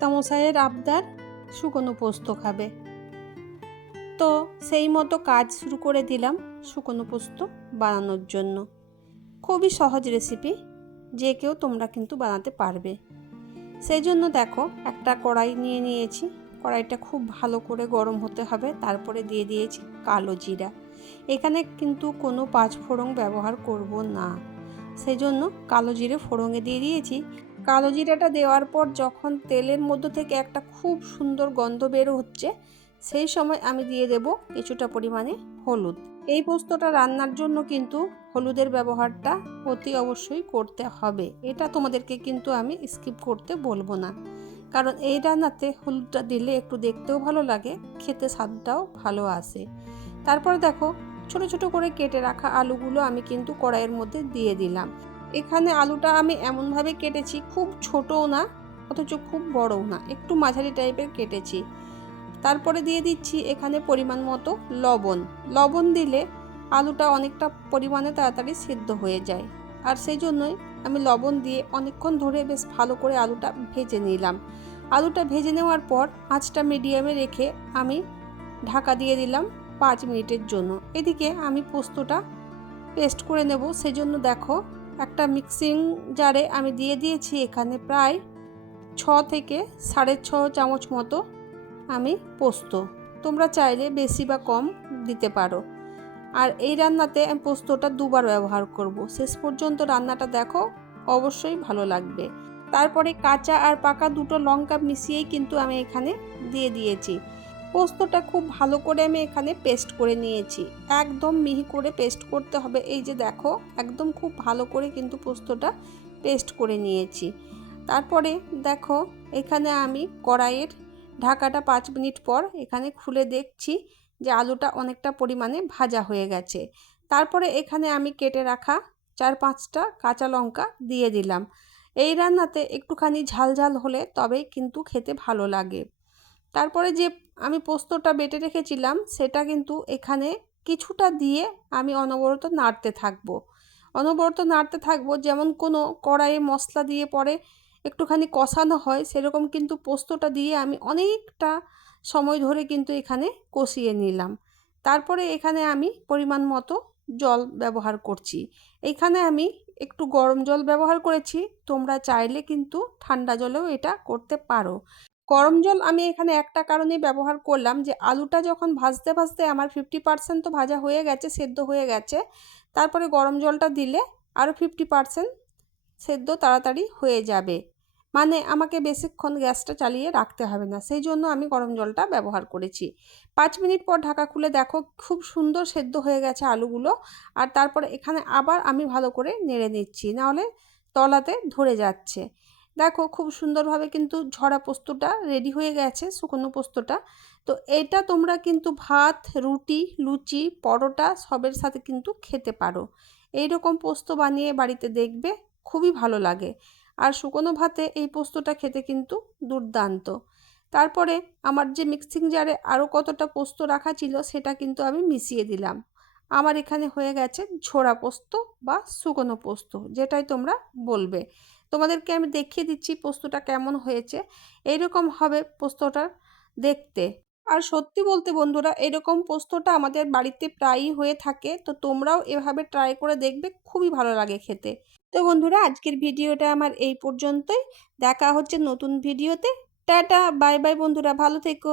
কর্তামশাইয়ের আবদার শুকনো পোস্ত খাবে, তো সেই মতো কাজ শুরু করে দিলাম শুকনো পোস্ত বানানোর জন্য। খুবই সহজ রেসিপি, যে কেউ তোমরা কিন্তু বানাতে পারবে। সেই জন্য দেখো একটা কড়াই নিয়ে নিয়েছি, কড়াইটা খুব ভালো করে গরম হতে হবে। তারপরে দিয়ে দিয়েছি কালো জিরা। এখানে কিন্তু কোনো পাঁচফোড়ন ব্যবহার করব না, সেই জন্য কালো জিরে ফোড়নে দিয়ে দিয়েছি। কালো জিরাটা দেওয়ার পর যখন তেলের মধ্য থেকে একটা খুব সুন্দর গন্ধ বের হচ্ছে, সেই সময় আমি দিয়ে দেব কিছুটা পরিমাণে হলুদ। এই পোস্তটা রান্নার জন্য কিন্তু হলুদের ব্যবহারটা অতি অবশ্যই করতে হবে। এটা তোমাদেরকে কিন্তু আমি স্কিপ করতে বলবো না, কারণ এই রান্নাতে হলুদটা দিলে একটু দেখতেও ভালো লাগে, খেতে স্বাদটাও ভালো আসে। তারপর দেখো ছোট ছোট করে কেটে রাখা আলুগুলো আমি কিন্তু কড়াইয়ের মধ্যে দিয়ে দিলাম। এখানে আলুটা আমি এমনভাবে কেটেছি, খুব ছোটও না অথচ খুব বড়ও না, একটু মাঝারি টাইপের কেটেছি। তারপরে দিয়ে দিচ্ছি এখানে পরিমাণ মতো লবণ। লবণ দিলে আলুটা অনেকটা পরিমাণে তাড়াতাড়ি সিদ্ধ হয়ে যায়, আর সেই জন্যই আমি লবণ দিয়ে অনেকক্ষণ ধরে বেশ ভালো করে আলুটা ভেজে নিলাম। আলুটা ভেজে নেওয়ার পর আঁচটা মিডিয়ামে রেখে আমি ঢাকা দিয়ে দিলাম 5 মিনিটের জন্য। এদিকে আমি পোস্তটা পেস্ট করে নেব, সেজন্য দেখো একটা মিক্সিং জারে আমি দিয়ে দিয়েছি এখানে প্রায় 6 থেকে 6.5 চামচ মতো আমি পোস্ত। তোমরা চাইলে বেশি বা কম দিতে পারো। আর এই রান্নাতে আমি পোস্তটা দুবার ব্যবহার করব। শেষ পর্যন্ত রান্নাটা দেখো, অবশ্যই ভালো লাগবে। তারপরে কাঁচা আর পাকা দুটো লঙ্কা মিশিয়েই কিন্তু আমি এখানে দিয়ে দিয়েছি। পোস্তটা খুব ভালো করে আমি এখানে পেস্ট করে নিয়েছি, একদম মিহি করে পেস্ট করতে হবে। এই যে দেখো একদম খুব ভালো করে কিন্তু পোস্তটা পেস্ট করে নিয়েছি। তারপরে দেখো এখানে আমি কড়াইয়ের ঢাকাটা 5 মিনিট পর এখানে খুলে দেখছি যে আলুটা অনেকটা পরিমাণে ভাজা হয়ে গেছে। তারপরে এখানে আমি কেটে রাখা 4-5টা কাঁচা লঙ্কা দিয়ে দিলাম। এই রান্নাতে একটুখানি ঝাল ঝাল হলে তবেই কিন্তু খেতে ভালো লাগে। তারপরে যে আমি পোস্তটা বেটে রেখেছিলাম সেটা কিন্তু এখানে কিছুটা দিয়ে আমি অনবরত নাড়তে থাকবো। যেমন কোনো কড়াইয়ে মশলা দিয়ে পরে একটুখানি কষানো হয়, সেরকম কিন্তু পোস্তটা দিয়ে আমি অনেকটা সময় ধরে কিন্তু এখানে কষিয়ে নিলাম। তারপরে এখানে আমি পরিমাণ মতো জল ব্যবহার করছি। এইখানে আমি একটু গরম জল ব্যবহার করেছি, তোমরা চাইলে কিন্তু ঠান্ডা জলেও এটা করতে পারো। গরম জল আমি এখানে একটা কারণেই ব্যবহার করলাম, যে আলুটা যখন ভাজতে ভাজতে আমার 50% তো ভাজা হয়ে গেছে, সেদ্ধ হয়ে গেছে। তারপরে গরম জলটা দিলে আরও 50% সেদ্ধ তাড়াতাড়ি হয়ে যাবে, মানে আমাকে বেশিক্ষণ গ্যাসটা চালিয়ে রাখতে হবে না। সেই জন্য আমি গরম জলটা ব্যবহার করেছি। 5 মিনিট পর ঢাকা খুলে দেখো খুব সুন্দর সেদ্ধ হয়ে গেছে আলুগুলো। আর তারপরে এখানে আবার আমি ভালো করে নেড়ে নিচ্ছি, নাহলে তলাতে ধরে যাচ্ছে। দেখো খুব সুন্দরভাবে কিন্তু ঝরা পোস্তটা রেডি হয়ে গেছে, শুকনো পোস্তটা। তো এটা তোমরা কিন্তু ভাত, রুটি, লুচি, পরোটা সবের সাথে কিন্তু খেতে পারো। এই রকম পোস্ত বানিয়ে বাড়িতে দেখবে, খুবই ভালো লাগে। আর শুকনো ভাতে এই পোস্তটা খেতে কিন্তু দুর্দান্ত। তারপরে আমার যে মিক্সিং জারে আরও কতটা পোস্ত রাখা ছিল সেটা কিন্তু আমি মিশিয়ে দিলাম। আমার এখানে হয়ে গেছে ঝোড়া পোস্ত বা শুকনো পোস্ত, যেটাই তোমরা বলবে। তোমাদেরকে আমি দেখিয়ে দিচ্ছি পোস্তটা কেমন হয়েছে। এইরকম হবে পোস্তটা দেখতে। আর সত্যি বলতে বন্ধুরা, এরকম পোস্তটা আমাদের বাড়িতে প্রায়ই হয়ে থাকে, তো তোমরাও এভাবে ট্রাই করে দেখবে, খুবই ভালো লাগে খেতে। তো বন্ধুরা আজকের ভিডিওটা আমার এই পর্যন্তই। দেখা হচ্ছে নতুন ভিডিওতে। টাটা, বাই বাই বন্ধুরা, ভালো থেকো।